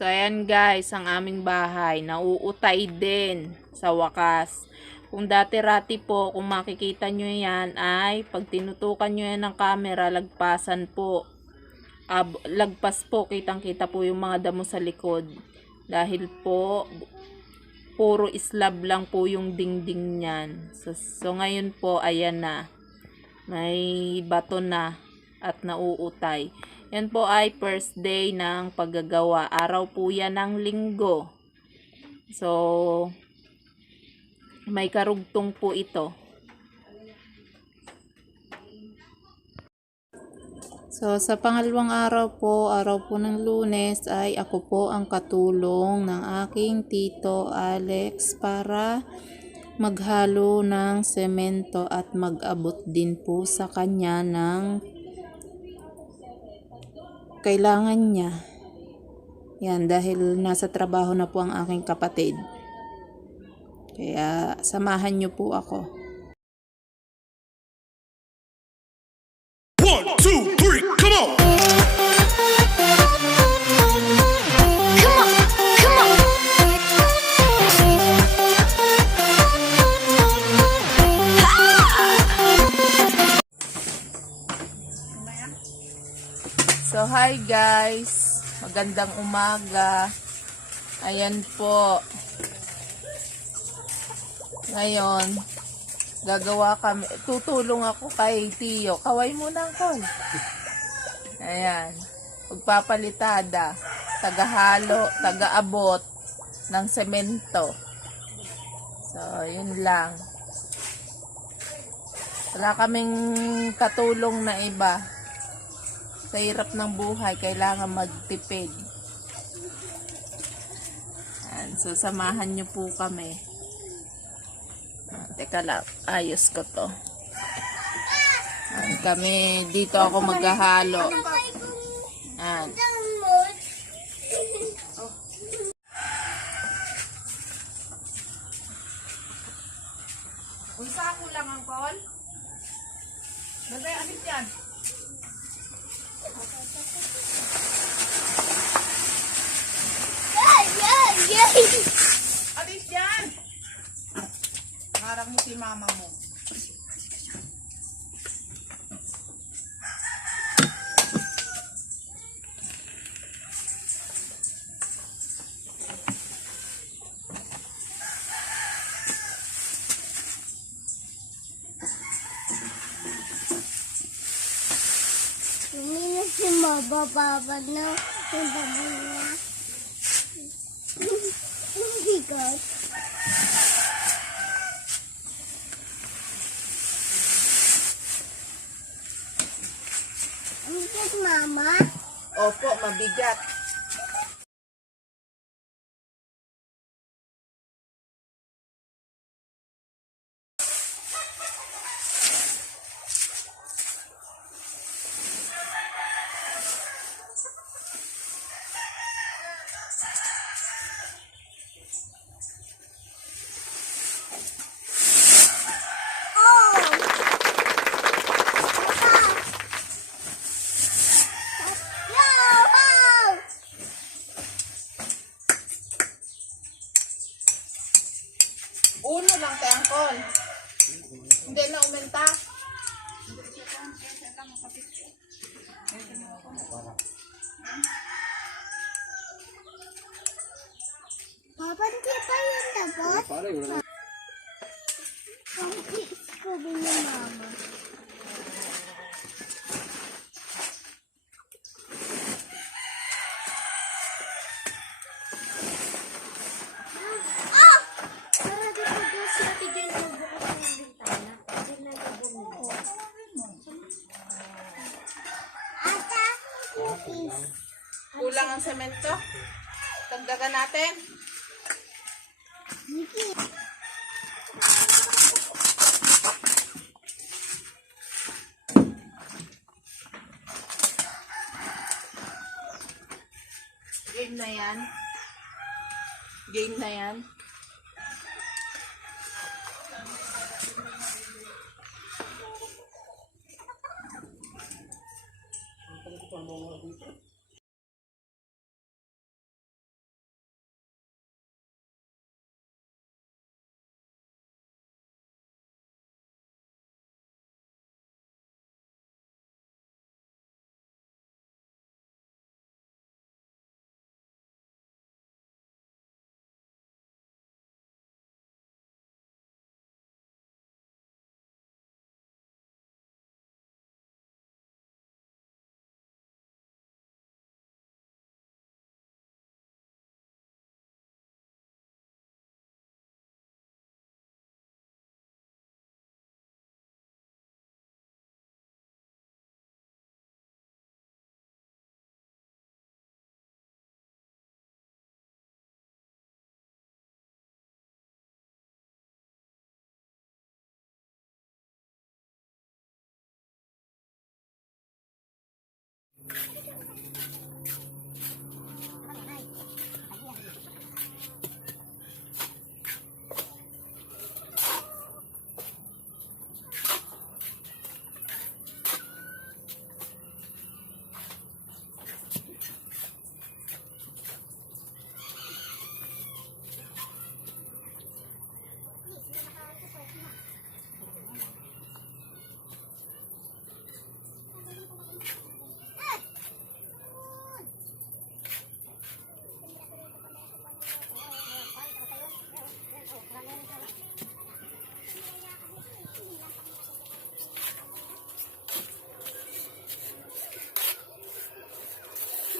So, ayan guys, ang aming bahay. Nauutay din sa wakas. Kung dati-rati po, kung makikita nyo yan, ay pag tinutukan nyo yan ng camera, lagpasan po. Lagpas po, kitang-kita po yung mga damo sa likod. Dahil po, puro slab lang po yung dingding niyan. So ngayon po, ayan na. May bato na at nauutay. Yan po ay first day ng paggagawa. Araw po yan ng linggo. So, may karugtong po ito. So, sa pangalawang araw po ng Lunes ay ako po ang katulong ng aking tito Alex para maghalo ng semento at mag-abot din po sa kanya ng kailangan niya. Yan, dahil nasa trabaho na po ang aking kapatid. Kaya, samahan niyo po ako. 1, 2, 3, come on! So, hi guys. Magandang umaga. Ayan po. Ngayon, gagawa kami. Tutulong ako kay Tiyo. Kaway mo ng call. Ayan. Magpapalitada. Tagahalo, tagaabot ng semento. So, yun lang. Wala kaming katulong na iba. Sa hirap ng buhay, kailangan magtipid. Ayan. So, samahan nyo po kami. Teka lang, ayos ko to. Kami, dito ako maghahalo. Ayan. Unsa ako lang ang call? Babay, alit yan. Alis yan! Harang mo si mama mo. Ini si Papa na punta mo na. Bigat. Bigat, Mama? Opo, mabigat. Uno lang tayo angkol. Hindi na umenta. Papa, hindi pa yun tapos? Ang kiss ko din ni Mama. Kulang ang semento. Dagdagan natin. Game na yan. Game na yan.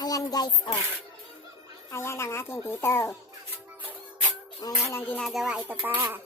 Ayan guys, oh. Ayan ang aking tito. Ayan ang ginagawa, ito pa.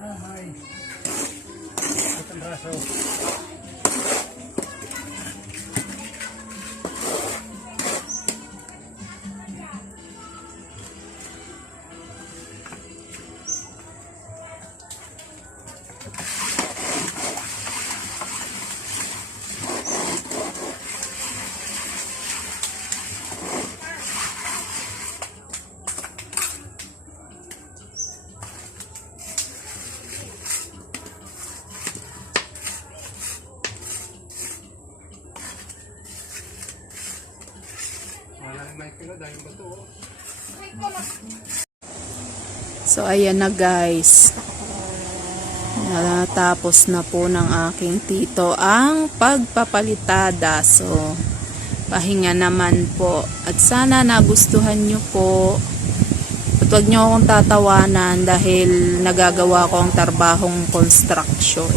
Hi. Ito ang braso. Wala nang mic na dahil ba ito? So ayan na guys, natapos na po ng aking tito ang pagpapalitada. So pahinga naman po, at sana nagustuhan nyo po, at huwag nyo akong tatawanan dahil nagagawa ko ang trabahong construction.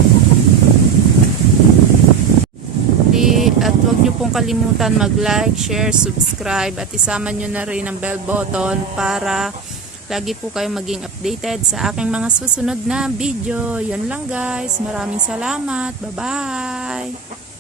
At huwag nyo pong kalimutan mag-like, share, subscribe, at isama nyo na rin ang bell button para lagi po kayo maging updated sa aking mga susunod na video. Yun lang guys. Maraming salamat. Bye-bye!